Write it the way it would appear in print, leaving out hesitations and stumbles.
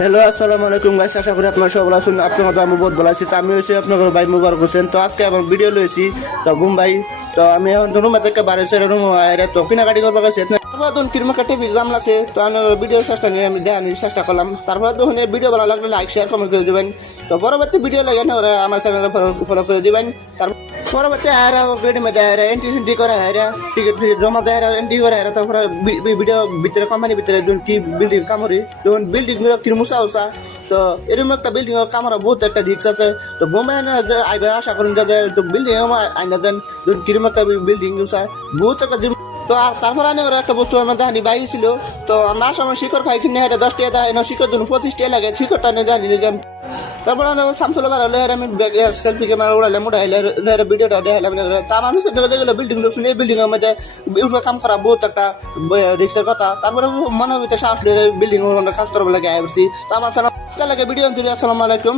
Hello আসসালামু আলাইকুম guys, আশা করি আপনারা সবাই ভালো আছেন। আপনাদের আমি বহুত ভালো আছি। তো আমি হচ্ছে আপনাদের ভাই মুবারক হোসেন। তো আজকে আমার ভিডিও লইছি তো মুম্বাই। তো আমি এখন রুম থেকে বাইরে এসে রুম আইরে তো কিনাকাটি করতে গেছি। তারপর ধরুন কিরমাকা টিভি জাম লাগছে, তো আমি ভিডিও চেষ্টা নিয়ে আমি দেখানোর চেষ্টা করলাম। তারপর ধরুন ভিডিও ভালো লাগলে লাইক শেয়ার কমেন্ট করে দেবেন। তো পরবর্তী ভিডিও লাগে না ওরা আমার চ্যানেলে ফলো করে দিবেন। তারপর পরবর্তী আয়রা ভিডিও মধ্যে আয়রা এন্ট্রি সেন্ট্রি করে আয়রা টিকিট জমা দেয় এন্ট্রি করে আয়রা। তারপরে ভিডিও ভিতরে কোম্পানি ভিতরে কি বিল্ডিং কামড়ি তখন বিল্ডিং কি মুসা উসা। তো এরকম একটা বিল্ডিং কামড়া বহুত একটা রিক্স আছে। তো বোমে যে আইবার আশা করেন যে বিল্ডিং আইনা দেন কিরকম একটা বিল্ডিং উসা বহুত একটা। তো আর তারপর আনে ওরা একটা বস্তু আমার দানি বাইক ছিল। তো আমরা সময় শিকড় খাই কিনে হেঁটে 10 টাকা দেয় না, শিকড় ধরুন 25 টাকা লাগে, শিকড়টা নিয়ে জানি তারপর সামসুল বাড়ালে আমি সেলফি ক্যামেরা উড়াইলাম উড়াইলে ভিডিওটা দেখালাম। তা আমার মিশে গেলো বিল্ডিং দেখুন, এই বিল্ডিং এর মধ্যে কাম করা বহুত একটা রিক্সের কথা। তারপরে মনে হইতে সাহস বিল্ডিং কাজ করার লাগে আইসি। তো আমার লাগে ভিডিও। আসসালামু আলাইকুম।